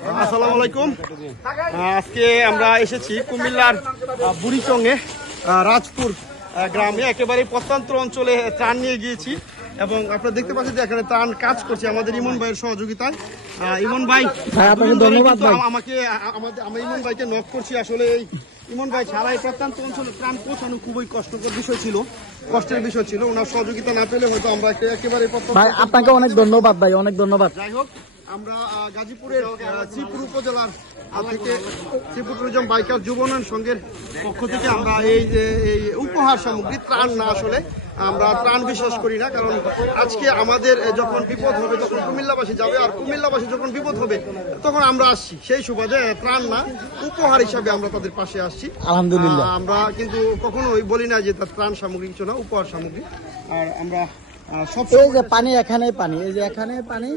আসসালামু আলাইকুম। আজকে আমরা এসেছি কুমিল্লার বুড়িচংয়ে রাজপুর গ্রামে। একেবারে প্রত্যন্ত অঞ্চলে ত্রাণ নিয়ে গিয়েছি এবং আপনারা দেখতে পাচ্ছেন যে এখানে ত্রাণ কাজ করছে আমাদের ইমন ভাইয়ের সহযোগিতায়। ইমন ভাই আপনাকে ধন্যবাদ। আম- আমাকে আমাদের আমরা ইমন ভাইকে নক করছি। আসলে এই ইমন ভাই ছাড়া এই প্রত্যন্ত অঞ্চলে ত্রাণ পৌঁছানো খুবই কষ্টকর বিষয় ছিল কষ্টের বিষয় ছিল। ওনার সহযোগিতা না পেলে হয়তো আমরা একেবারে আপনাকে অনেক ধন্যবাদ ভাই অনেক ধন্যবাদ। যাই হোক আমরা গাজীপুরের শ্রীপুর উপজেলার থেকে শ্রীপুর ট্যুরিজম বাইকার যুবনয়ন সংঘের পক্ষ থেকে আমরা এই যে এই উপহার সামগ্রী ত্রাণ না আসলে আমরা ত্রাণ বিশ্বাস করি না কারণ আজকে আমাদের যখন বিপদ হবে তখন কুমিল্লাবাসী যাবে আর কুমিল্লাবাসী যখন বিপদ হবে তখন আমরা আসছি। সেই সুবাদে ত্রাণ না উপহার হিসাবে আমরা তাদের পাশে আসছি। আলহামদুলিল্লাহ। আমরা কিন্তু কখনোই বলি না যে তার ত্রাণ সামগ্রী কিছু না উপহার সামগ্রী। আর আমরা সব এই যে পানি এখানে পানি এই যে এখানে পানি